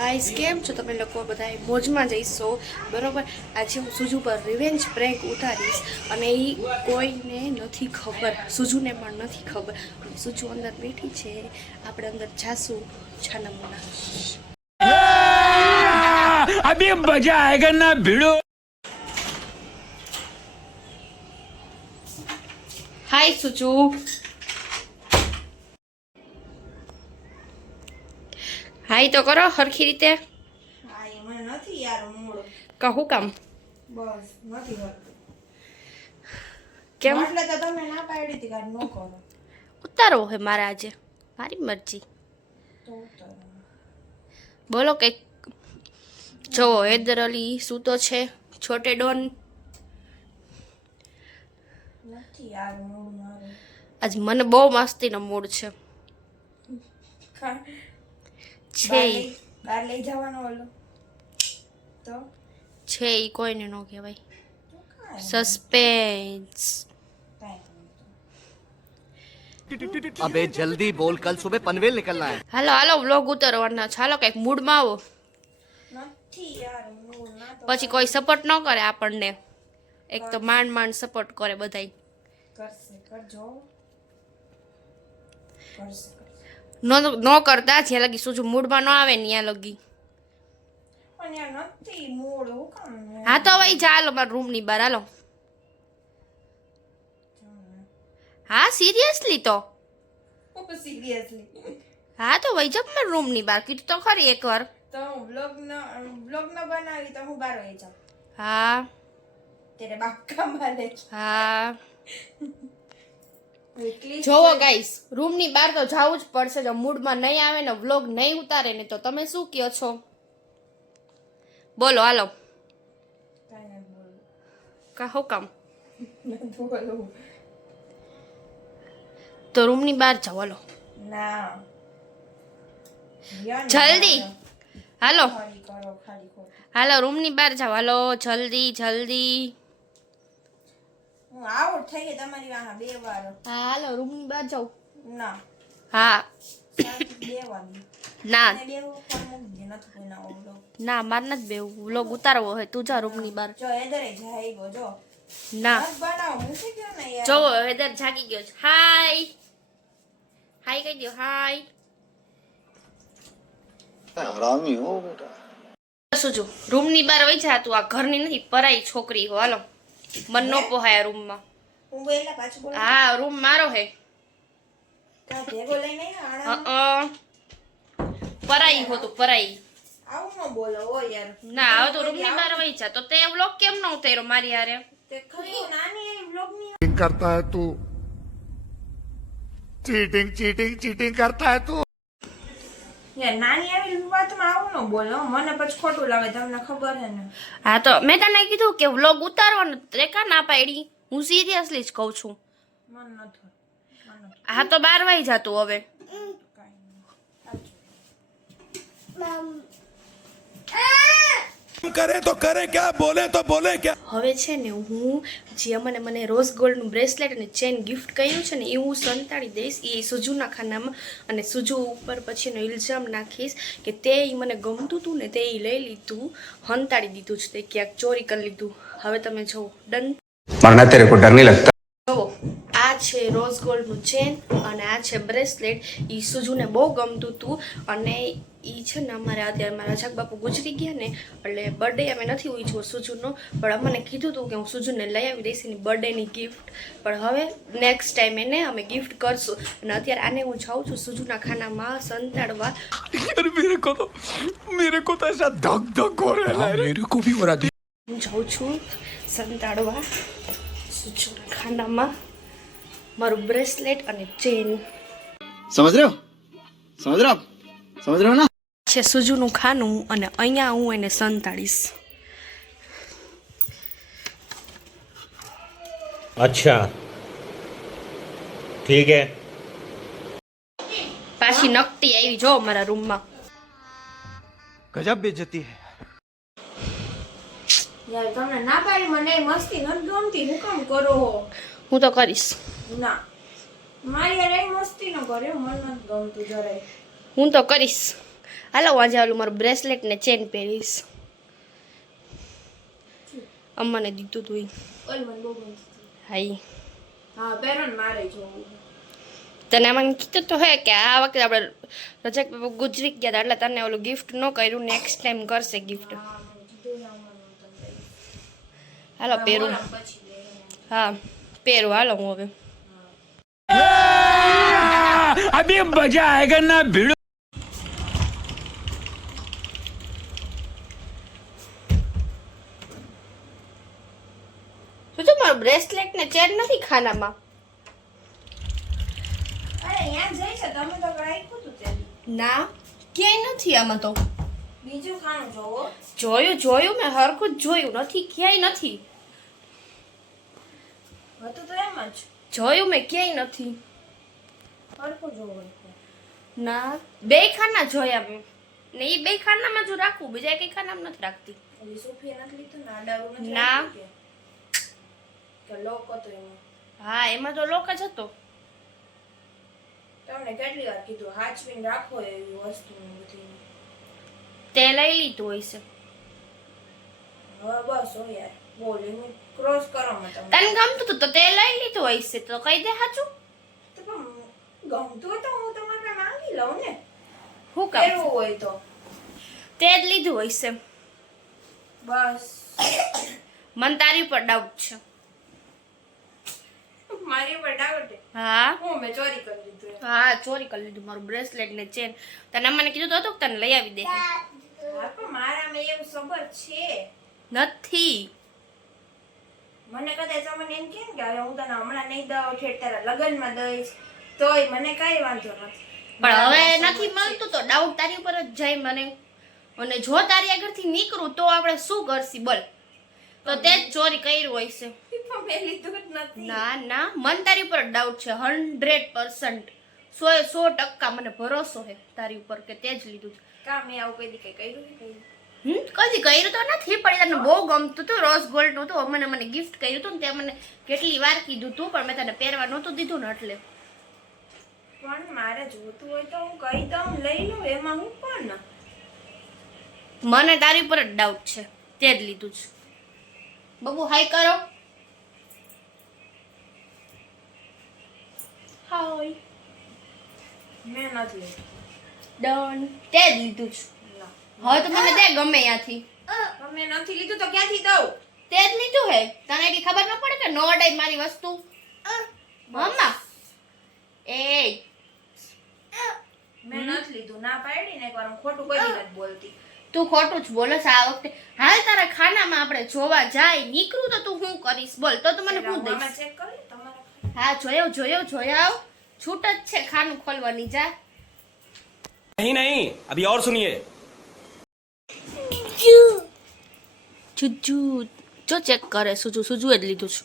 Guys કેમ છો તમે લોકો બધા મોજમાં જઈશો બરોબર। આજે હું સુજુ પર રિવેન્જ પ્રેન્ક ઉતારીશ અને એ કોઈને નથી ખબર, સુજુને પણ નથી ખબર। સુજુ અંદર બેઠી છે, આપણે અંદર જાશું છાના મુના। अभी मजा आएगा ना भिड़ो। हाय सुजू, हाय तो करो हरखी रीते। हाय મને નથી યાર મૂડ कहू काम બસ નથી કરતું કેમ એટલે તો તમે ના પાડી હતી કે નો કરો ઉતારો હે મારા આજે, મારી મરજી। તો ઉતારો બોલો કે જો हैदर अली सूतो छे, छोटे डॉन નથી યાર મૂડ મારો आज મને બહુ મસ્તીનો મૂડ છે બહાર લઈ જવાનો ઓલો તો છે ઈ કોઈને નો કહેવાય, સસ્પેન્સ। अबे जल्दी बोल, कल सुबह पनवेल निकलना है। હાલો હાલો વ્લોગ ઉતારવાના છે, હાલો કઈક મૂડમાં આવો, નથી યાર મૂડ ના તો પછી કોઈ સપોર્ટ ન કરે આપણને। એક તો માંડ માંડ સપોર્ટ કરે બધાય, કરશે કરજો કરશે નો કરતા જ્યાં લગી સુજુ મૂડમાં ન આવે ને ત્યાં લગી। પણ યાર નથી મૂડ હું કામ હા તો હવે જા, હાલો મારા રૂમની બહાર હાલો। હા સિરિયસલી તો સિરિયસલી હા તો વઈ જાવ મારા રૂમની બહાર, કીધું તો ખરી એકવાર। તો હું બ્લોગ ન બનાવી તો હું બહાર વહી જાઉં હા તેરે બાપ કા માલિક હા એટલી જોવો ગાઈસ, રૂમની બહાર તો જવું જ પડશે। જો મૂડમાં નહીં આવે ને વ્લોગ નહીં ઉતારે ને તો તમે શું કહો છો બોલો, હાલો કાંઈ નથી બોલું કહો કામ નથી બોલું તો રૂમની બહાર જાઓ, હાલો ના યાર જલ્દી હાલો ખાલી કરો ખાલી કરો હાલો રૂમની બહાર જાઓ, હાલો જલ્દી જલ્દી। હું આઉટ થઈ ગઈ તમારી વાહા 2 વાર હા હાલો રૂમની બહાર જાઓ। ના હા સાચું 2 વાર ના અને 2 ઉપર મૂકી દે નથી કોઈ ના ઓલો ના માર નથી બેવું, વ્લોગ ઉતારવો હોય તું જા રૂમની બહાર। જો એદરે જાય ગયો જો ના બસ બનાવો મૂકી ગયો ને યાર જોવો હેદર જાગી ગયો છે। હાય હાય કહી દો, હાય हरामी हो बेटा। સુજુ રૂમની બહાર વઈ જા, તું આ ઘરની નથી પરાઈ છોકરી હો, હાલો મન નો પોહાય રૂમમાં। હું બોલા પાછું બોલ હા રૂમ મારો હે, કા ભેગો લઈને આણા પરાઈ હો તું પરાઈ। આવું ન બોલો ઓ યાર ના હવે તો રૂમની બહાર વઈ જા, તો તે વ્લોગ કેમ ન ઉતાર્યો મારી હારે? તે ખરી નાની એવી બ્લોગ ની चीटिंग करता है तू, चीटिंग चीटिंग चीटिंग करता है तू। યાર નાની એવી વાતમાં આવું ન બોલો મને પછી ખોટું લાગે તમને ખબર હે ને હા તો મેં તને કીધું કે વ્લોગ ઉતારવાનો, તે કા ના પાડી? હું સિરિયસલી જ કહું છું। મન નથી હા તો બહાર વઈ જા તું હવે। करे तो करे क्या, बोले तो बोले क्या। હવે છે ને હું જે મને રોઝ ગોલ્ડનું બ્રેસલેટ અને ચેન ગિફ્ટ કર્યું છે ને એ હું સંતાડી દઈશ એ સુજુના ખાનામાં, અને સુજુ ઉપર પછીનો ઇલ્ઝામ નાખીશ કે તે મને ગમતું હતું ને તે લઈ લીધું, હંતાડી દીધું છે, તે ક્યાંક ચોરી કરી લીધું। હવે તમે જુઓ, ડન मरना तेरे को डर नहीं लगता। જુઓ આ છે રોઝ ગોલ્ડનું ચેન અને આ છે બ્રેસલેટ, એ સુજુને બહુ ગમતું હતું। અને એ છે ને અમારે અત્યારે મારા જાગ બાપુ ગુજરી ગયા ને એટલે બર્થડે અમે નથી ઉજવો સુજુનો, પણ અમને કીધું હતું કે હું સુજુને લઈ આવી દઈશ એની બર્થડેની ગિફ્ટ, પણ હવે નેક્સ્ટ ટાઈમ એને અમે ગિફ્ટ કરશું। અને અત્યારે આને હું જાઉં છું સુજુના ખાનામાં સંતાડવા। मेरे को तो ऐसा धक धक हो रहा है, मेरे को भी हो रहा है। હું જાઉં છું સંતાડવા સુજુના ખાનામાં મારું બ્રેસલેટ અને ચેન। समझ रहे हो, समझ रहे हो, समझ रहे हो ना। છે સુજુનું ખાનું અને અહીંયા હું એને સંતાડીશ। अच्छा ठीक है। પાછી નકટી આવી જો મારા રૂમમાં। गजब बेइज्जती है। યાર તમને ના પાડી મને એ મસ્તી નથી ગમતી હું કામ કરો હો હું તો કરીશ, ના મારી યાર એ મસ્તી ન કરે મને નથી ગમતું જરાય હું તો કરીશ। હાલો આજે ઓલું મારું બ્રેસલેટ ને ચેન પહેરીશ. અમ્માને દીધું તું ઓલ મને બહુ ગમતું હતું. હાઈ હા પહેરો ને મારે જોવું. તને મને કીધું તો હે કે આ વખતે આપણે રજક બાપુ ગુજરી ગયા હતા એટલે તને ઓલું ગિફ્ટ ન કર્યું, નેક્સ્ટ ટાઈમ કરશે ગિફ્ટ. હા મને કીધું ને મને તમને. હાલો પહેરું. પછી લે. હા પહેરું હાલો હું હવે. अभी मजा आएगा ना भिड़ो. શું મારું બ્રેસલેટ ને ચેન નથી ખાનામાં? અરે અહીંયા જઈ છે તમે તો રાખ્યું હતું તે. ના ક્યાંય નથી આમાં તો. બીજું ખાનું જોવો. જોયું મેં હરખું જ જોયું નથી, ક્યાંય નથી હતું તો એમ જ. જોયું મેં, ક્યાંય નથી. હરખું જોવો. ના બે ખાના જોયા મેં ને એ બે ખાનામાં જો રાખું, બીજા કઈ ખાનામાં નથી રાખતી. ઓલી સુફીએ નથી લીધું ને આડારું નથી ના. રાખ્યું કે લોક હતો એમાં. હા એમાં તો લોક જ હતો. તમને કેટલી વાર કીધું હાચવીને રાખો એવી વસ્તુ બધી. તે લઈ લીધું હોય છે. હવે બસ હો યાર બહુ લિમિટ ક્રોસ કરો મત તમે. તને ગમતું હતું તો તે લઈ લીધું હોય છે તો કહી દે સાચું. તો પણ ગમતું હોય તો હું તમારે માંગી લઉં ને. શું કામ? પહેરવું હોય તો તે જ લીધું હોય છે. બસ. મને તારી પર ડાઉટ છે. મારી ઉપર ડાઉટ હા હું મેં ચોરી કરી લીધું એમ. હા ચોરી કરી લીધું મારું બ્રેસલેટ ને ચેન. તને મને કીધું તો હતું કે તને લઈ આવી દે. હા પણ મારામાં એવું સબર છે. નથી. મને કદાચ અમને એમ કેમ કે હવે હું તને હમણાં નહીં દઉં ઠેઠ તારા લગ્નમાં દઈશ તોય મને કઈ વાંધો નથી. પણ હવે નથી મળતું તો ડાઉટ તારી ઉપર જ જાય મને. અને જો તારી આગળથી નીકળું તો આપણે શું કરશી બોલ? તો તે જ ચોરી કર્યું હોય છે. પણ મેં લીધું જ નથી. ના મને તારી ઉપર ડાઉટ છે 100%. 100% મને ભરોસો છે તારી ઉપર કે તે જ લીધું છે. કામ મેં આવું કઈ દી કઈ કર્યું કે કઈ કદી કર્યું તો નથી પણ તને બહુ ગમતું હતું, રોઝ ગોલ્ડ નું હતું, મને ગિફ્ટ કર્યું હતું ને તે મને કેટલી વાર કીધું તું પણ મેં તને પહેરવા નહોતું દીધું ને એટલે. પણ મારે જોતું હોય તો હું કહી દઉં લઈ લઉં એમાં હું પણ મને તારી ઉપર જ ડાઉટ છે તે જ લીધું છે. બબુ હાય કરો. હાય મેં નથી લીધું. ડન તે જ લીધું છે. ના. હવે તો મને તે ગમે ત્યાંથી પણ મેં નથી લીધું તો ક્યાંથી દઉં? તે જ લીધું હે. તને એટલી ખબર ન પડે કે નો અડાય મારી વસ્તુ. મમ્મા એ મેં નથી લીધું ના પાડી ને એકવાર હું ખોટું કઈ નથી બોલતી. તું ખોટું જ બોલસ આ વખતે. હાલ તારા ખાનામાં આપણે જોવા જાય નીકળું તો તું શું કરીશ બોલ? તો તું મને પૂછ આમાં દઈશ. ચેક કરી તમારા. હા જોયો છૂટ જ છે ખાનું ખોલવાની. જા नहीं अभी और सुनिए જુજુ જો ચેક કરે સુજુ જ લીધું છે.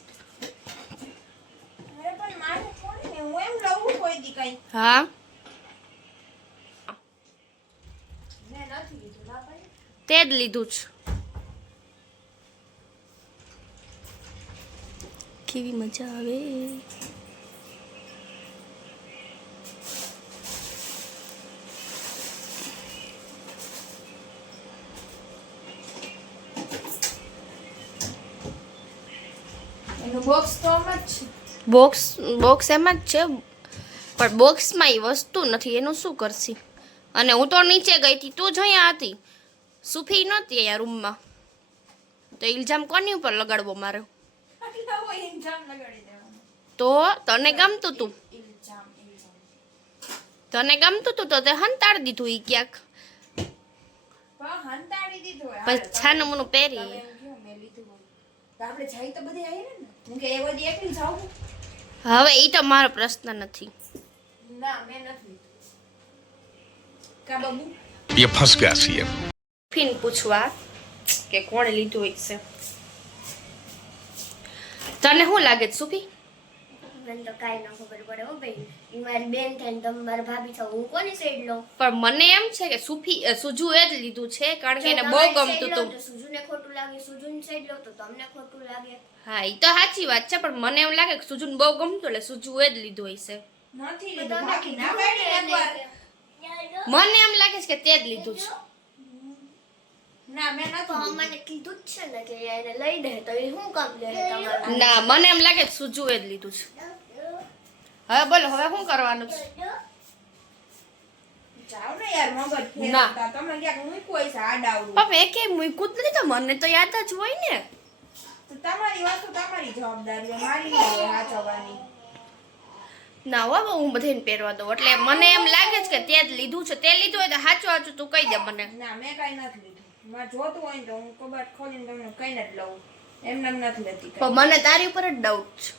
અરે પણ મારે થોડી ને હું એમ લઉં કોઈ દી કઈ. હા મેં નથી લીધું ના પાડી. તે જ લીધું છે. કેવી મજા આવે. એનું બોક્સ તો આમ જ છે. બોક્સ એમ જ છે પણ બોક્સમાં એ વસ્તુ નથી એનું શું કરશી? અને હું તો નીચે ગઈ હતી, તું જ અહીંયા હતી, સુફી નહોતી અહીંયા રૂમમાં. તો ઇલ્ઝામ કોની ઉપર લગાડવો મારે? આટલા હોય ઇલ્ઝામ લગાડી દેવાનો. તો તને ગમતું તું ઇલ્ઝામ. તને ગમતું તું તો તે હંતાડી દીધું ઈ ક્યાંક. પણ હંતાડી દીધું હોય. પછી છાનું મુનું પહેરી. તમે એમ કહો મેં લીધું હોય. તો આપણે જઈ તો બધે આવીએ ને. હું કે એ બધી એકલી જાઉં? હવે ઈ તો મારો પ્રશ્ન નથી. ના મેં નથી લીધું. કા બાબુ? ये फंस गया सीएम. ફીન પૂછવા કે કોણે લીધું હોય છે. તને શું લાગે છે સુફી? મને તો કાંઈ ન ખબર પડે હો ભાઈ. ઈ મારી બેન થાય ને તમે મારા ભાભી થાવ, હું કોની સાઈડ લઉં? પણ મને એમ છે કે સુજુ એ જ લીધું છે કારણ કે એને બહુ ગમતું હતું. સુજુને ખોટું લાગે, સુજુની સાઈડ લઉં તો તમને ખોટું લાગે. હા ઈ તો સાચી વાત છે પણ મને એમ લાગે કે સુજુને બહુ ગમતું એટલે સુજુ એ જ લીધું હશે. નથી પણ લીધું. તમે બાકી ના કીધું પાડી ને એકવાર. મને એમ લાગે છે કે તે જ લીધું છે. ના મેં તો નથી મને કીધું જ છે ને કે એને લઈ દે તો એ શું કામ લે તમારે ના મને એમ લાગે છે સુજુએ જ લીધું છે. હવે બોલો હવે શું કરવાનું છે? જાઓ ને યાર મગજ ના. ફેરવતા તમે ક્યાંક મૂક્યું હોય છે આડાવડું પણ મેં કે મૂક્યું જ નથી તો મને તો યાદ જ હોય ને. તો તમારી વસ્તુ તમારી જવાબદારી હોય, મારી નહીં હોય સાચવવાની. ના હવે હું બધાને પહેરવા દઉં એટલે મને એમ લાગે છે કે તે જ લીધું છે. તે લીધું હોય તો સાચું સાચું તું કહી દે મને. ના મેં કાંઈ નથી લીધું. મારે જોતું હોય ને તો હું કબાટ ખોલીને તમને કઈને જ લઉં. એમને એમ નથી લેતી પણ મને તારી ઉપર જ ડાઉટ છે.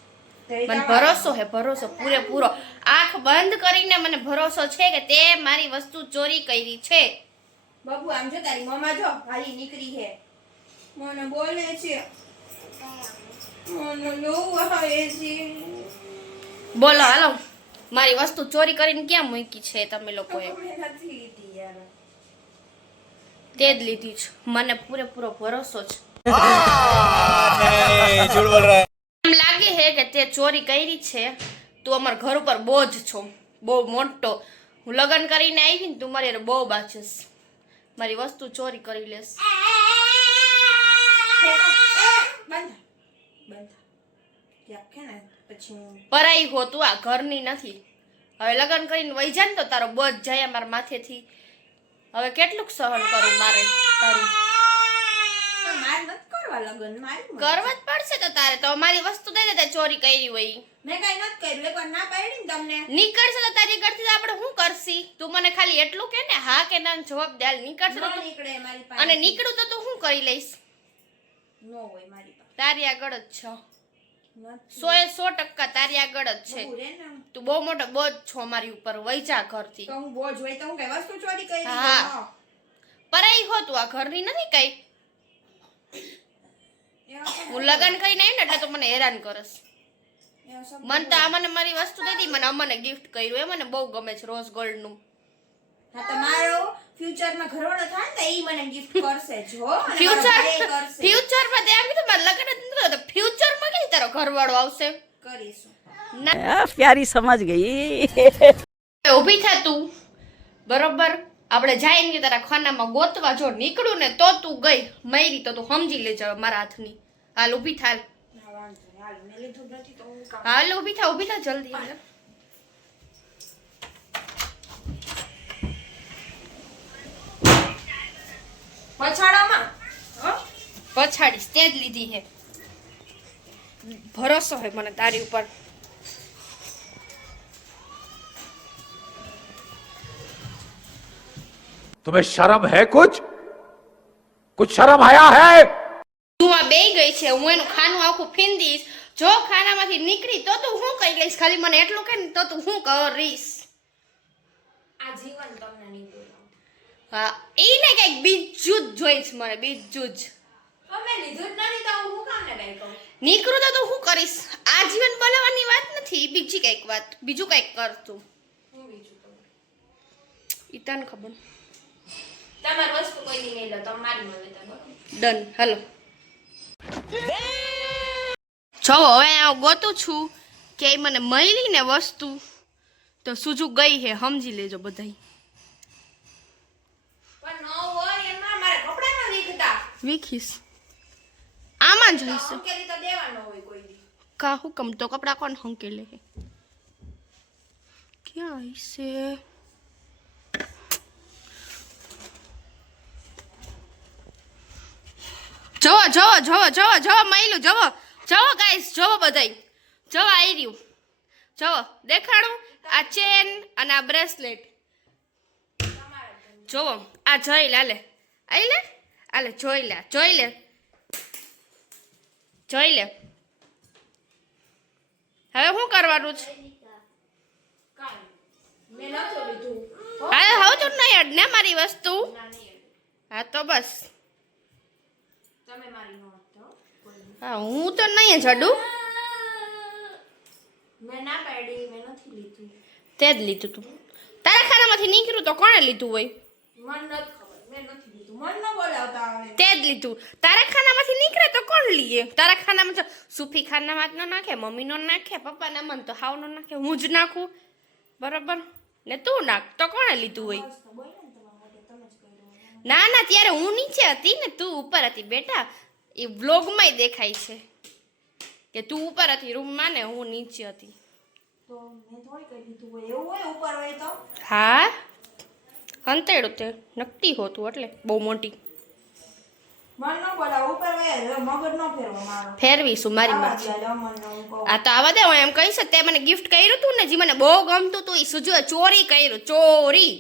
તો એ મને તમારા- ભરોસો હે ભરોસો પૂરેપૂરો. આંખ બંધ કરીને મને ભરોસો છે કે તે મારી વસ્તુ ચોરી કરી છે. બાબુ આમ જો તારી મમ્મા જો હાલી નીકળી હે મને બોલે છે મને લોહું આવે છે. બોલો હાલો મારી વસ્તુ ચોરી કરીને ક્યાં મૂકી છે તમે લોકોએ? મેં નથી લીધી યાર. તે જ લીધી છે. મને પૂરેપૂરો ભરોસો છે. એમ લાગે છે કે તે ચોરી કરી છે. તું અમારા ઘર ઉપર બોજ છો, બહુ મોટો. હું લગ્ન કરીને આવી ને તું મારી હારે બહુ બાચીસ. મારી વસ્તુ ચોરી કરી લેસ. બંધ બંધ યાર કે ને પછી હું પરાઈ હો તું, આ ઘરની નથી. હવે લગ્ન કરીને વહી જાય ને તો તારો બોજ જાય અમારા માથેથી. હવે કેટલુંક સહન કરું મારે તારું? પણ મારે નથી કરવા લગન મારી મરજી. કરવા જ પડશે તો તારે તો અમારી વસ્તુ દઈ દે તે ચોરી કરી હોય. મેં કઈ નથી કર્યું એકવાર ના પાડી ને તમને નીકળશે તો તારી ઘરથી તો આપણે શું કરશી? તું મને ખાલી એટલું કે ને હા કે ના જવાબ દે. હાલ નીકળશે તો ન તું નીકળે મારી પાસે અને નીકળું તો તું શું કરી લઈશ? નો હોય મારી પાસે તારી આગળ જ છે. નથી 100% તારી આગળ જ છે. બહુ રે ને તું બહુ મોટો બોજ છો અમારી ઉપર. વૈજા ઘરથી તો હું બોજ હોય તો હું કઈ વસ્તુ ચોરી કરી હા. પરાઈ હો તું, આ ઘરની નથી કઈ. હું લગ્ન કરીને આવી ને એટલે તું મને હેરાન કરસ. મને તો આ મને મારી વસ્તુ દીધી, મને અમને ગિફ્ટ કર્યું. એ મને બહુ ગમે છે રોઝ ગોલ્ડ નું. હા તમારો ફ્યુચરમાં ઘરવાળો થાય ને તો ઈ મને ગિફ્ટ કરશે જ હો અને મારો ફ્યુચર ભાઈ કરશે ફ્યુચરમાં તે એમ કીધું મારે લગ્ન જ નથી કરતા. ફ્યુચરમાં ક્યાંથી તારો ઘરવાળો આવશે? કરીશું ના प्यारी समझ गई ઊભી થા તું. બરોબર આપણે જાય ને તારા ખાનામાં ગોતવા જો નીકળું ને તો તું ગઈ મયરી તો તું સમજી લેજે મારા હાથની. હાલ ઊભી થા. ના વાંધો નહીં હાલ મેં લીધું જ નથી તો હું કામ હાલ ઊભી થા જલ્દી. હાલ. પછાડામાં હો પછાડીશ તે જ લીધી હે. ભરોસો હે મને તારી ઉપર. तुम्हें शर्म है कुछ शर्म आया है? તું આ બે ગઈ છે, હું એનું ખાનું આખું ફીંદીશ. જો ખાનામાંથી નીકળી તો તું શું કરી લઈશ? ખાલી મને એટલું કે ને તો તું શું કરીશ? આ જીવન તમને નહીં બોલાવું હા એને કઈક બીજું જ જોઈશ મને, બીજું જ. અમે લીધું જ નથી તો હું કામ ને કઈ કહું નીકળું તો તું શું કરીશ? આ જીવન બોલાવવાની વાત નથી, બીજી કઈક વાત, બીજું કઈક કર તું. હું બીજું કહું ઈ તને ખબર. તમારી વસ્તુ કોઈ દી નહીં લો તમે મારી ન લેતા બરાબર ડન. હાલો જો હવે હું ગોતું છું કે ઈ મને મળી ને વસ્તુ તો સુજુ ગઈ હે, સમજી લેજો બધાય. પણ ન હોય એમાં મારે કપડાં ન વીખતા વીખીશ આમાં જ હશે. અંકેલી તો દેવાનો હોય કોઈ દી કા હુકમ તો કપડા કોણ હંકેલે હે? ક્યાં હશે? જોવો મઈલું જોવો ગાઈસ, જોવો બધાય જોવો. આવી રહ્યું જોવો, દેખાડું આ ચેન અને આ બ્રેસલેટ જોવો. આ જોઈ લે, આલે જોઈ લે હવે શું કરવાનું છે? મેં નતો લીધું હા હવે તો નહીં અડ ને મારી વસ્તુ. ના નહીં હા તો બસ. તમે મારી ન હતો હા હું તો નહીં જ અડું. મેં ના પાડી મેં નથી લીધું તે જ લીધું તું. તારા ખાનામાંથી નીકળ્યું તો કોણે લીધું હોય? મન નથી ખબર મેં નથી લીધું મન ન બોલાવતા આવે તે જ લીધું. તારા ખાનામાંથી નીકળે તો કોણ લીએ? તારા ખાનામાં તો સુફી ખાનામાં જ ન નાખે, મમ્મી નો નાખે, પપ્પા ના મન તો હાવ નો નાખે, હું જ નાખું. બરોબર ને તું નાખ તો કોણે લીધું હોય? બસ તો બોલ ને તમારા માટે તમે જ કર્યું. ના ના, ત્યારે હું નીચે હતી ને તું ઉપર હતી બેટા. એ વ્લોગમાંય દેખાય છે કે તું ઉપર હતી રૂમમાં ને હું નીચે હતી. તો મેં થોડી કઈ દીધું હોય એવું હોય ઉપર હોય તો હા, હંતેડું તે નકટી હોતું એટલે બહુ મોટી. મન ન બોલાવ ઉપર હોય મગજ ન ફેરવો મારો. ફેરવીશું મારી આવા મરજી. દે અમને હું કહું. આ તો આવા દે, હું એમ કહીશ તે મને ગિફ્ટ કર્યું તું ને જે મને બહુ ગમતું તું, એ સુજુએ ચોરી કર્યું, ચોરી.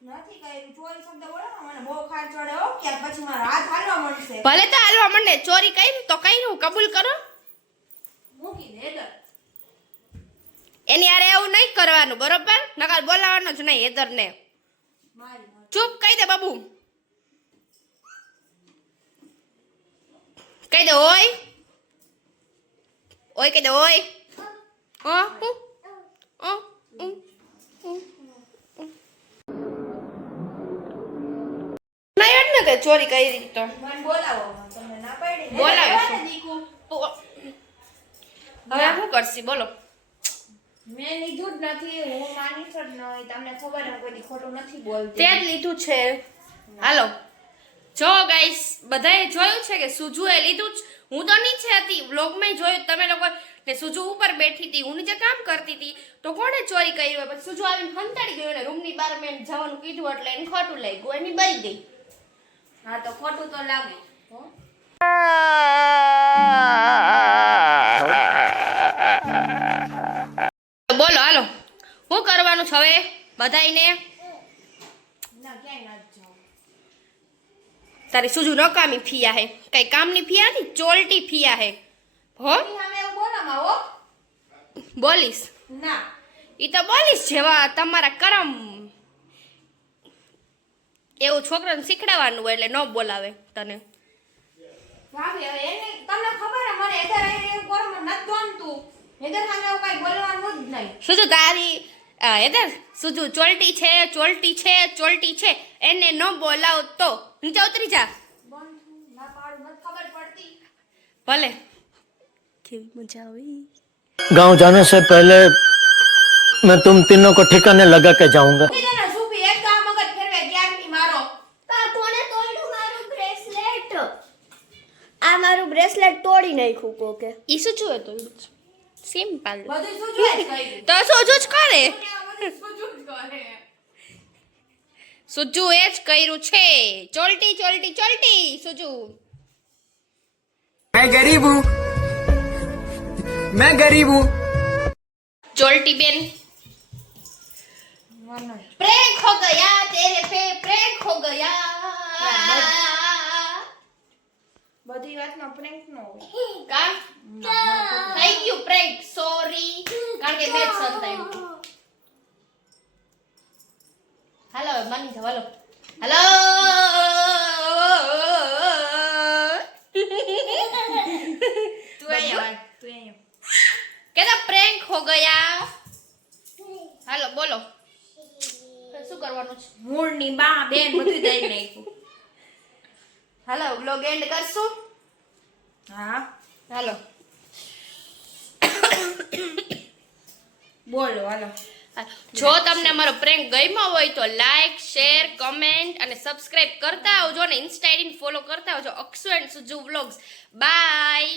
નથી કર્યું ચોરી શબ્દ બોલો ને મને બહુ ખાર ચડે હો કે પછી મારા હાથ હાલવા મળશે. ભલે તો હાલવા મંડે, ચોરી કર્યું તો કર્યું, કબૂલ કરો. મૂકી દે દર. એની યાર એવું નહીં કરવાનું બરોબર, નકર બોલાવાનો જ નહીં હેદર ને. મારી મરજી. ચૂપ કહી દે બાબુ, કહી દે ઓય ઓય, કહી દે ઓય. નહીં ને કે ચોરી કરી તો મને બોલાવો તમને ના પાડી ને. બોલાવીશું. એટલે દીકુ. હવે શું કરશી બોલો? મેં લીધું જ નથી હું માની જ નહીં તમને ખબર હું કોઈ દી ખોટું નથી બોલતી. તે જ લીધું છે. હાલો જો ગાઈસ, બધાએ જોયું છે કે સુજુએ લીધું જ. હું તો નીચે હતી, વ્લોગમાં જોયું તમે લોકો ને સુજુ ઉપર બેઠી હતી, હું નીચે કામ કરતી હતી. તો કોણે ચોરી કરી હોય? પછી સુજુ આવીને હંતાડી ગયો ને રૂમની બહાર મેં જવાનું કીધું એટલે એને ખોટું લાગ્યું, એની બરી ગઈ. હા તો ખોટું તો લાગે હો. બોલો હાલો શું કરવાનું છે હવે બધાઈને? ના ક્યાંય ના જાઓ. તારી સુજુ નકામી ફિયા હે, કઈ કામની ફિયા નથી, ચોલટી ફિયા હે. હો અમે એવું બોલામાં હો. બોલીશ, ના ઈ તો બોલીશ જેવા તમારા કરમ. એવું છોકરાને શીખડાવવાનું હોય એટલે ન બોલાવે તને. ભાભી હવે એને તમને ખબર હે મને હેદર આઈને એવું કરો મને નથી ગમતું. હેદર સામે એવું કઈ બોલવાનું જ નહીં. સુજુ તારી હેદર, સુજુ ચોલટી છે, ચોલટી છે, ચોલટી છે, એને ન બોલાવ તો નીચે ઉતરી જા. બંધ ના પાડું મને ખબર પડતી. ભલે કેવી મજા આવી. गांव जाने से पहले मैं तुम तीनों को ठिकाने लगा के जाऊंगा. બીજાને સુપી એક તો આ મગજ ફેરવે જ્ઞાનની મારો. કોને તોડ્યું મારું બ્રેસલેટ? આ મારું બ્રેસલેટ તોડી નાખ્યું કોકે. ઈ સુજુ હતું સિમ્પલ. બધું શું જોઈએ કઈ તો સુજુ જ કરે, બધું શું કરે. સુજુ એ જ કર્યું છે. ચોલટી ચોલટી ચોલટી સુજુ. मैं गरीब हूँ मैं गरीब हूँ ચોલટી બેન प्रेंक हो गया तेरे पे प्रेंक हो गया. બધી વાતમાં પ્રેન્ક નો હોય. કા થઈ ગયું પ્રેન્ક, સોરી, કારણ કે મેં જ સંતાયું. હાલો માની જાવ, હાલો હાલો. તું અહીંયા તું અહીંયા. કેતા પ્રેન્ક હો ગયા. હાલો બોલો શું કરવાનું છે? મૂળની બા બેન બધું દઈ નાખ્યું. હાલો વ્લોગ એન્ડ કરશું. હા હાલો બોલો હાલો. જો તમને અમારો પ્રેન્ક ગમ્યો હોય તો લાઈક, શેર, કમેન્ટ અને સબસ્ક્રાઇબ કરતા આવજો અને ઇન્સ્ટા આઈડી ફોલો કરતા આવજો. Akshu and Suju vlogs. By.